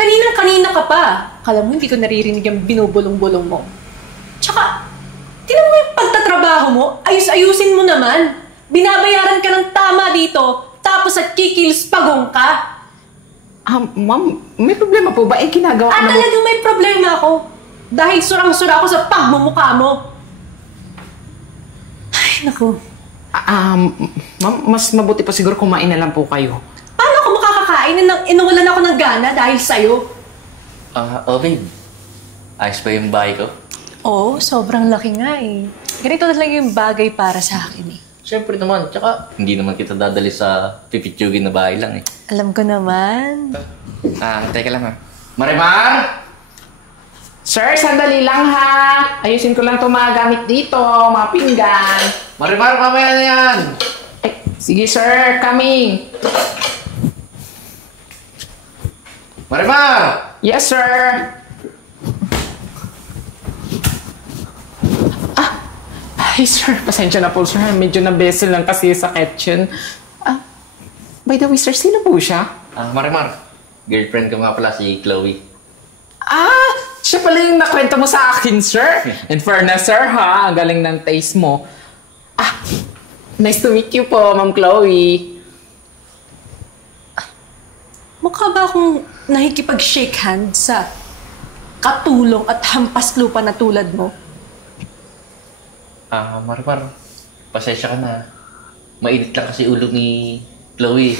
Kaninang-kanina ka pa. Akala mo, hindi ko naririnig yung binubulong-bulong mo. Tsaka, tinan mo yung pagtatrabaho mo, ayus-ayusin mo naman. Binabayaran ka ng tama dito, tapos at kikilos pagong ka. Ma'am, may problema po ba? Ginagawa ko At talagang may problema ako. Dahil surang-sura ako sa pagmumukha mo. Ay, naku. Ma'am, mas mabuti pa siguro kumain na lang po kayo. Paano ako makakakain nang inuwalan ako ng gana dahil sa'yo? Babe. Ayos ba yung bahay ko? Oo, sobrang laki nga eh. Ganito talaga yung bagay para sa akin eh. Siyempre naman. Tsaka, hindi naman kita dadali sa pipitsugin na bahay lang eh. Alam ko naman. Teka lang ha. Marimar! Sir, sandali lang ha. Ayusin ko lang ito mga gamit dito, mga pinggan. Marimar, mamaya na yan! Sige sir, coming. Marimar! Yes sir. Ay sir, pasensya na po sir. Medyo na-vessel lang kasi sa kitchen. By the way sir, sino po siya? Marimar. Girlfriend ko nga pala si Chloe. Siya pala yung nakwento mo sa akin, sir. In fairness, sir, ha? Ang galing ng taste mo. Nice to meet you po, Ma'am Chloe. Mukha ba akong nakikipag-shake hand sa katulong at hampas lupa na tulad mo? Marimar. Pasensya ka na. Mainit lang kasi ulo ni Chloe.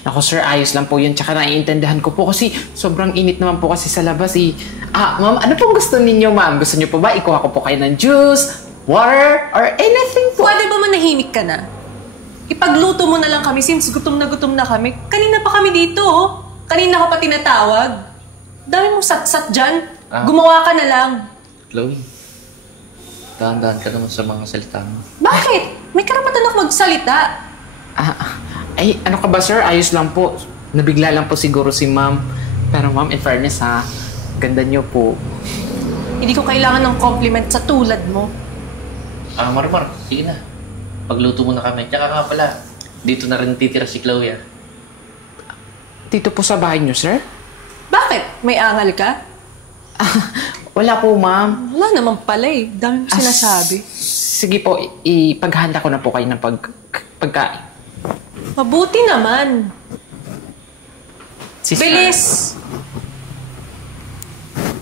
Ako, sir, ayos lang po yun. Tsaka naiintindihan ko po kasi sobrang init naman po kasi sa labas eh. Ma'am, ano pong gusto ninyo, ma'am? Gusto niyo po ba ikuha ko po kayo ng juice, water, or anything po? Pwede ba manahimik ka na? Ipagluto mo na lang kami since gutom na kami. Kanina pa kami dito, oh. Kanina ka pa tinatawag. Dami mong sat-sat dyan. Gumawa ka na lang. Chloe, dahan-dahan ka naman sa mga salita mo. Bakit? May karapatan ako magsalita. Ay, ano ka ba, sir? Ayos lang po. Nabigla lang po siguro si ma'am. Pero ma'am, in fairness ha, ganda niyo po. Hindi ko kailangan ng compliment sa tulad mo. Marimar, sige na. Pagluto mo na kami. Tsaka nga pala, dito na rin titira si Chloe Dito po sa bahay niyo, sir? Bakit? May angal ka? Wala po, ma'am. Wala naman pala eh. Dami mo sinasabi. Sige po, ipaghanda ko na po kayo ng pagkain. Mabuti naman. Sister. Bilis!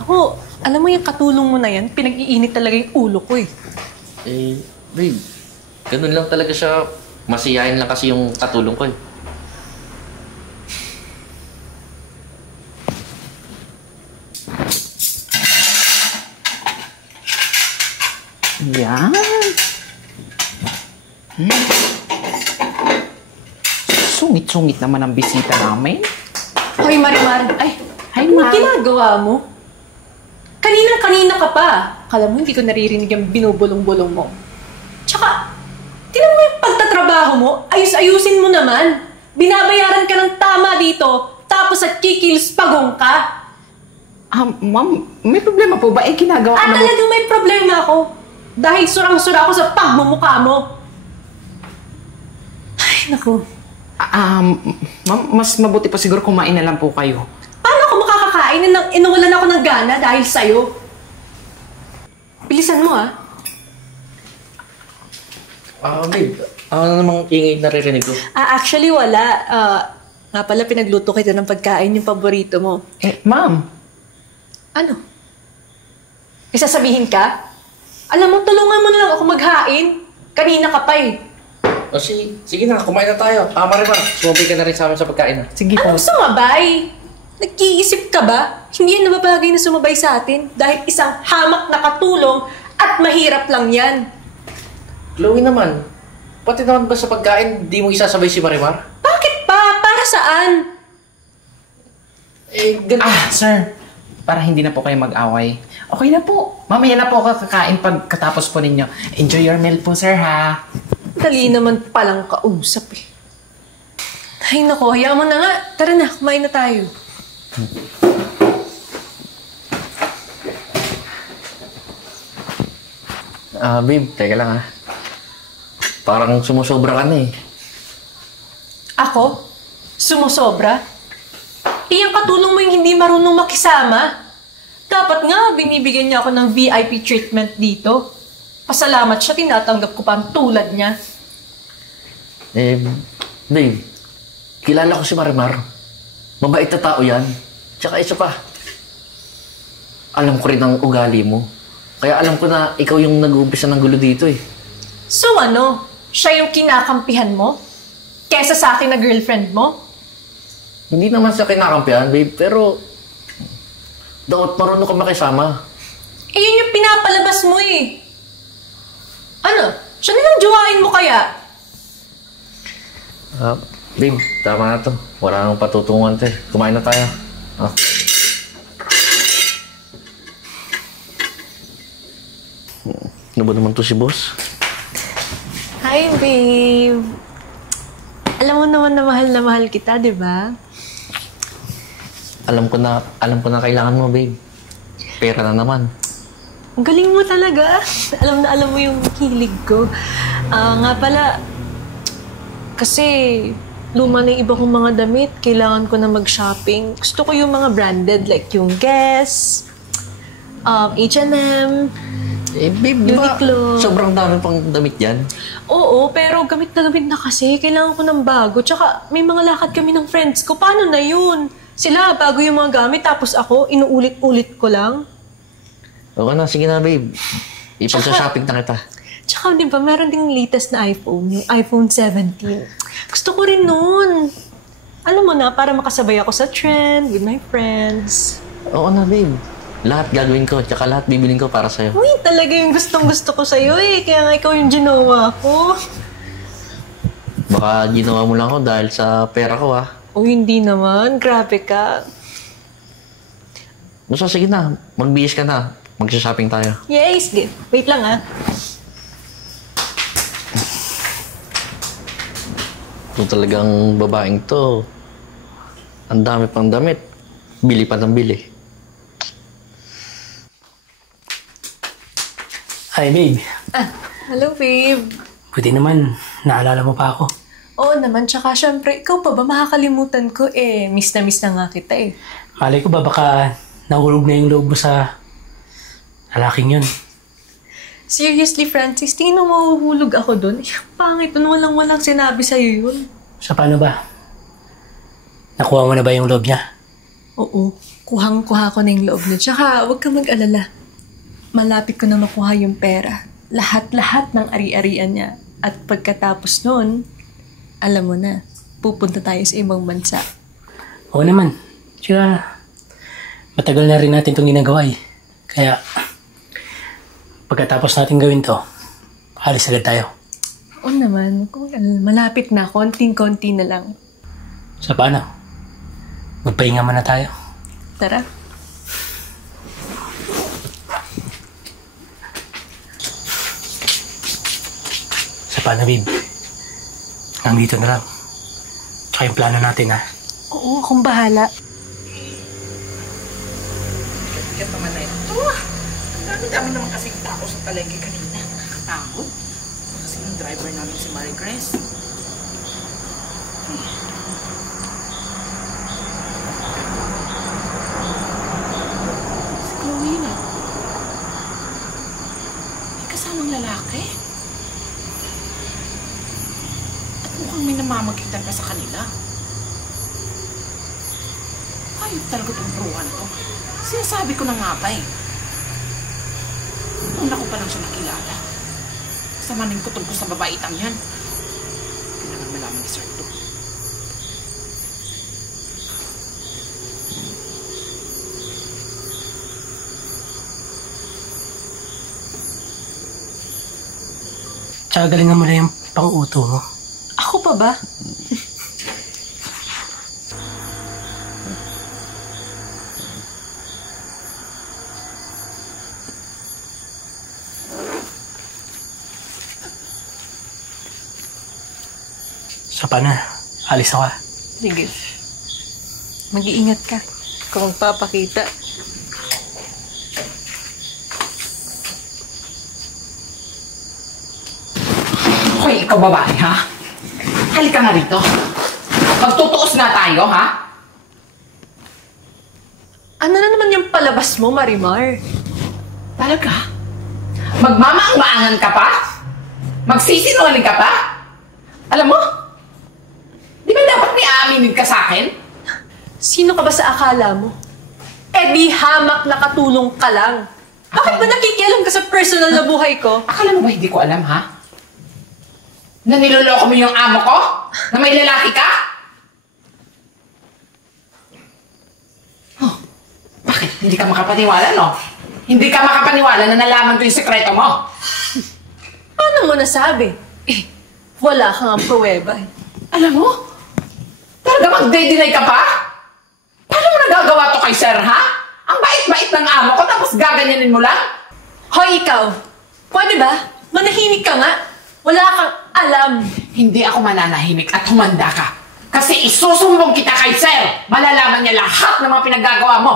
Ako, alam mo yung katulong mo na yan, pinag-iinit talaga yung ulo ko eh. Babe, ganun lang talaga siya. Masiyahin lang kasi yung katulong ko eh. Yan. Sungit-sungit naman ang bisita namin. Hoy, Marimar. Ay, Hi, ano ma'am. ginagawa mo? Kaninang-kanina ka pa. Akala mo, hindi ko naririnig yung binubulong-bulong mo. Tsaka, tinan mo yung pagtatrabaho mo, ayus-ayusin mo naman. Binabayaran ka ng tama dito, tapos at kikilos pagong ka. Ma'am, may problema po ba? Ginagawa ko naman. Talagang may problema ako. Dahil surang-sura ako sa pagmumukha mo. Ay, naku. Ma'am, mas mabuti pa siguro kumain na lang po kayo. Paano ako makakakain nang inuwalan ako ng gana dahil sa'yo? Bilisan mo, Babe, ano namang ingay naririnig ko? Actually, wala. Nga pala, pinagluto kita ng pagkain yung paborito mo. Ma'am. Ano? May sasabihin ka? Alam mo, tulungan mo na lang ako maghain. Kanina ka pa eh. Sige na, kumain na tayo. Marimar, sumabay ka na rin sa amin sa pagkain. Sige po. Anong sumabay? Nag-iisip ka ba? Hindi yan nababagay na sumabay sa atin dahil isang hamak na katulong at mahirap lang yan. Chloe naman, pati naman ba sa pagkain, di mo isasabay si Marimar? Bakit pa? Para saan? Sir, para hindi na po kayo mag-away. Okay na po. Mamaya na po ako kakain pagkatapos po ninyo. Enjoy your meal po, sir, ha? Dali naman palang kausap eh. Ay nako, hayaan mo na nga. Tara na, kumain na tayo. Babe, teka lang Parang sumusobra ka na eh. Ako? Sumusobra? Ang katulong mo yung hindi marunong makisama. Dapat nga, binibigyan niya ako ng VIP treatment dito. Pasalamat siya, tinatanggap ko pa ang tulad niya. Babe, kilala ko si Marimar. Mabait na tao yan. Tsaka isa pa, alam ko rin ang ugali mo. Kaya alam ko na ikaw yung nag-uumpisa ng gulo dito eh. So ano? Siya yung kinakampihan mo? Kesa sa akin na girlfriend mo? Hindi naman sa kinakampihan, babe, pero dapat marunong ka makisama. Yun yung pinapalabas mo eh. Ano? Siya nilang jowain mo kaya? Babe, tama na to. Wala nang patutunguhan to eh. Kumain na tayo. Ano ba naman to si boss? Hi, babe. Alam mo naman na mahal kita, di ba? Alam ko na kailangan mo, babe. Pera na naman. Ang galing mo talaga. Alam mo yung hilig ko. Nga pala, kasi luma na yung iba kong mga damit. Kailangan ko na mag-shopping. Gusto ko yung mga branded, like yung Guess, H&M, Babe, di ba Uniqlo. sobrang dami pang damit yan? Oo, pero gamit na kasi. Kailangan ko ng bago. Tsaka may mga lakad kami ng friends ko. Paano na yun? Sila, bago yung mga gamit. Tapos ako, inuulit-ulit ko lang. Okay na, sige na, babe. Ipagsa-shopping na kita. Tsaka, di ba, meron ding latest na iPhone. Yung iPhone 17. Gusto ko rin nun. Alam mo na, para makasabay ako sa trend with my friends. Oo na, babe. Lahat gagawin ko, tsaka lahat bibiling ko para sa'yo. Uy, talaga yung gustong-gusto ko sa'yo eh. Kaya nga ikaw yung ginawa ko. Baka ginawa mo lang ako dahil sa pera ko, ha? O hindi naman. Grabe ka. Basta sige na, magbihis ka na. Magsha-shopping tayo. Yes, sige. Wait lang ah. Ito talagang babaeng to. Ang dami pang damit. Bili pa ng bili. Hi, babe. Hello, babe. Buti naman, naalala mo pa ako. Oo naman, tsaka syempre, ikaw pa ba makakalimutan ko eh. Miss na nga kita eh. Malay ko ba baka nahulog na yung loob mo sa lalaking yun? Seriously, Francis, tingin mo mahuhulog ako dun? Eh, pangit dun, walang sinabi sa'yo yun. So, paano ba? Nakuha mo na ba yung loob niya? Oo, kuhang-kuha ko na yung loob niya. Tsaka, huwag ka mag-alala. Malapit ko na makuha yung pera. Lahat-lahat ng ari-arian niya. At pagkatapos nun, alam mo na, pupunta tayo sa ibang bansa. Oo naman. Tsaka, matagal na rin natin itong ginagawa eh. Kaya, pagkatapos natin gawin to, alis agad tayo. Oo naman, kung malapit na, konting-konti na lang. So, paano? Magpahinga muna tayo. Tara. So, paano, babe? Nandito na lang. Tsaka yung plano natin, ha? Oo, akong bahala. Kaya naman na ito. Dami-dami naman kasing tao sa palengke kanina. Nakakatakot. Kasi yung driver namin si Marie Grace. Si Chloe na. May kasamang lalaki. At mukhang may namamagitan pa sa kanila. Ayop talaga itong bruhan to. Sinasabi ko na nga ba eh. Una ko pa lang siya nakilala. Samanin ko tungkol sa babaitang yan. Kailangan malaman ni Sir to. Tsaka galingan mo na yung pang-uto mo. Ako pa ba? So, paano? Alis ako, ha? Sige. Mag-iingat ka kung magpapakita. Hoy, ikaw babae, ha? Halika nga rito. Magtutuos nga tayo, ha? Ano na naman yung palabas mo, Marimar? Talaga? Magmamaang-maangan ka pa? Magsisinungaling ka pa? Alam mo? Di ba dapat may aaminin ka sa akin? Sino ka ba sa akala mo? Eh di hamak na katulong ka lang. Bakit ba nakikialam ka sa personal na buhay ko? Akala mo ba hindi ko alam, ha? Na niloloko mo yung amo ko? Na may lalaki ka? Oh, bakit? Hindi ka makapaniwala, no? Hindi ka makapaniwala na nalaman ko yung sekreto mo. Paano mo nasabi? Eh, wala kang ang pruweba eh. Alam mo? Talaga mag-deny ka pa? Paano mo nagagawa to kay sir, ha? Ang bait-bait ng amo ko tapos gaganyanin mo lang? Hoy, ikaw! Pwede ba? Manahimik ka nga. Wala kang alam. Hindi ako mananahimik at humanda ka. Kasi isusumbong kita kay sir. Malalaman niya lahat ng mga pinaggagawa mo.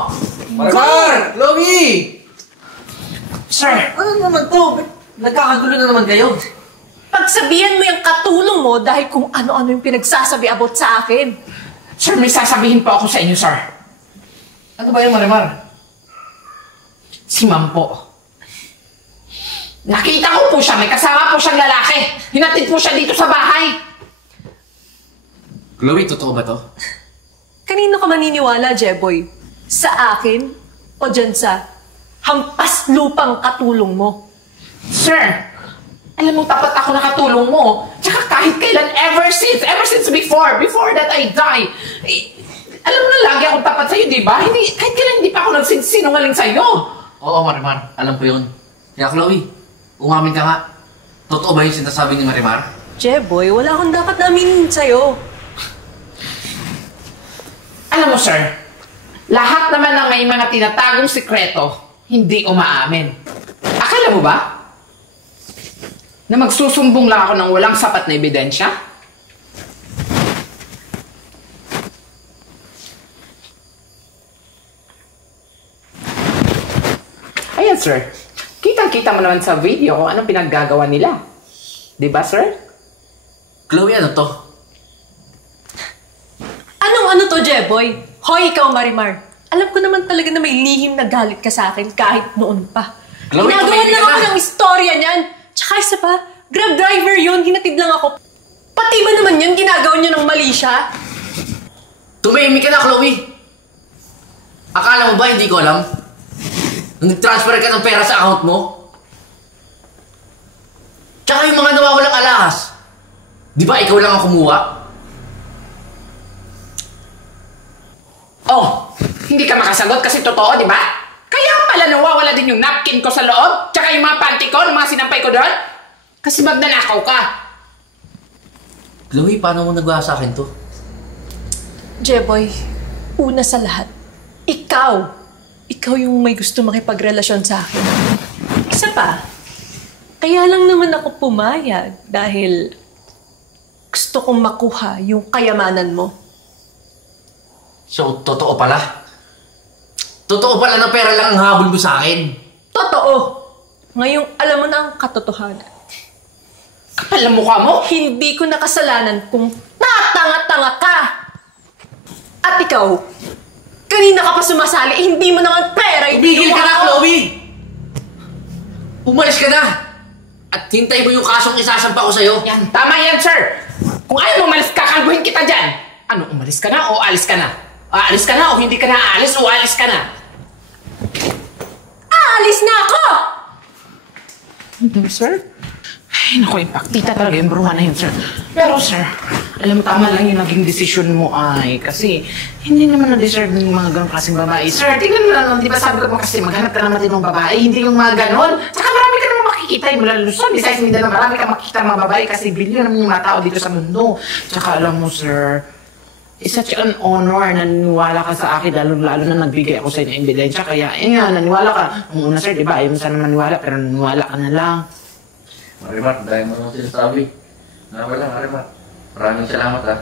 Marimar! Chloe! Sir, Ano naman to? Nagkakagulo na naman kayo. Pagsabihan mo yung katulong mo dahil kung ano-ano yung pinagsasabi about sa akin. sir, may sasabihin po ako sa inyo, sir. Ano ba yan, Marimar? Si Ma'am po. Nakita ko po siya, may kasama po siyang lalaki. Hinatid po siya dito sa bahay. Chloe, totoo ba to? Kanino ka maniniwala, Jeboy? Sa akin o dyan sa hampas lupang katulong mo? Sir, alam mo, tapat ako nakatulong mo. Tsaka kahit kailan, ever since before that I die, alam mo na lagi akong tapat sa'yo, di ba? Kahit kailan hindi pa ako nagsinungaling sa'yo. Oo, Marimar. Alam ko yun. Kaya Chloe, umamin ka nga. Totoo ba yung sinasabi ni Marimar? Jeboy, wala akong dapat naminin sa'yo. Alam mo, sir, lahat naman ng may mga tinatagong sikreto, hindi umaamin. Akala mo ba? Na magsusumbong lang ako ng walang sapat na ebidensya? Ayan, sir. Kitang-kita mo naman sa video kung anong pinaggagawa nila. Di ba, sir? Chloe, ano to? Ano to, Jeboy? Hoy, ikaw, Marimar. Alam ko naman talaga na may lihim na galit ka sa akin kahit noon pa. Chloe, Ginagawan tumahimik lang ka ako na. ng istorya niyan. Tsaka isa pa, Grab driver yun, hinatid lang ako. Pati ba naman yun, ginagawa niyo ng mali siya? Tumahimik ka na, Chloe! Akala mo ba hindi ko alam? Nung nag-transfer ka ng pera sa account mo? Tsaka yung mga nawawalang alahas. Di ba ikaw lang ang kumuha? Oh, hindi ka makasagot kasi totoo, di ba? Kaya pala nawawala din yung napkin ko sa loob, tsaka yung mga panty ko, yung mga sinampay ko doon. Kasi magnanakaw ka. Chloe, paano mo nagawa sa akin to? Jeboy, una sa lahat, ikaw yung may gusto makipagrelasyon sa akin. Isa pa, kaya lang naman ako pumayag dahil gusto kong makuha yung kayamanan mo. So, totoo pala? Totoo pala na pera lang ang habol mo sa akin? Totoo! Ngayong alam mo na ang katotohanan. Kapal ang mukha mo. Hindi ko nakasalanan kung tatanga-tanga ka! At ikaw, kanina ka pa sumasali, hindi mo naman pera, Tumigil ka na, Chloe! Umalis ka na! At hintay mo yung kasong isasampa ko sa'yo. Yan, tama yan, sir. Kung ayaw mo umalis, kakalbuhin kita dyan. Ano, umalis ka na o alis ka na? Aalis ka na o hindi ka na aalis o alis ka na? Aalis na ako! Sir? Ay, naku, impaktita talaga yung bruha na yun, sir. Pero, sir, alam mo, tama lang yung naging desisyon mo ay kasi hindi naman na-deserve ng mga ganong klaseng babae. Sir, tingnan mo lang, di ba sabi ko mo kasi maghanap ka naman din ng babae, hindi yung mga ganon. Tsaka marami ka naman makikita yung mula Luzon. Besides, hindi na marami ka makikita ng mga babae kasi bilyon naman yung mga tao dito sa mundo. Tsaka alam mo, sir, it's such an honor na naniwala ka sa akin, lalo na nagbigay ako sa inyo ebidensya. Kaya, nga, naniwala ka. Ang una, sir, di ba, ayaw mo sana maniwala, pero naniwala ka na lang. Marimar, dahil mo naman sinasabi. Wala, Marimar. Maraming salamat, ha.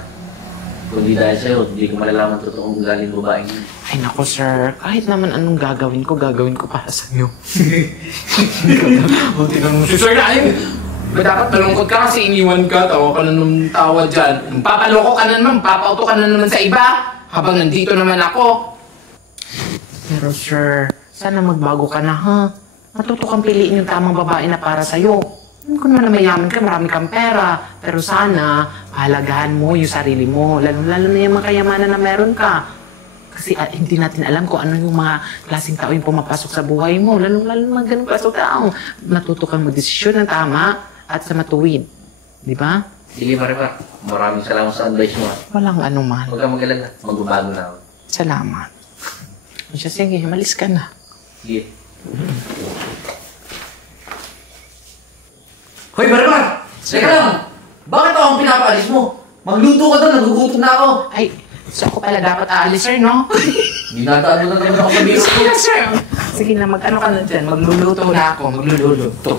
Kung di dahil sa'yo, hindi ko malalaman totoong ugali ng babaeng yun. Ay nako sir, kahit naman anong gagawin ko para sa iyo. O tinanong mo si Sir Ryan. Ba dapat malungkot ka kasi iniwan ka, tawa ka na nung tawa dyan. Papaloko ka na naman, papauto ka na naman sa iba. Habang nandito naman ako. Pero sir, sana magbago ka na ha. Matuto kang piliin yung tamang babae na para sa'yo. Kung naman na mayaman ka, marami kang pera. Pero sana, pahalagahan mo yung sarili mo. Lalo na yung mga kayamanan na meron ka. Kasi hindi natin alam kung ano yung mga klaseng tao yung pumapasok sa buhay mo. Lalo na mga ganun klaseng tao. Matuto kang magdesisyon ng tama at sa matuwid. Di ba? Sige, Marimar. Maraming salamat sa advice mo. Walang anuman. Huwag kang mag-alala. Magbabago na ako. Salamat. O siya, sige, malis ka na. Sige. Hoy, Marimar! Teka lang! Bakit ako ang pinapaalis mo? Magluto ka doon, nagugutom na ako. Ay, so ako pala dapat aalis, sir, no? Dinataan mo na naman ako sa biro ko. Sige, sir. Sige na, mag-ano ka na dyan. Magluluto na ako. Magluluto.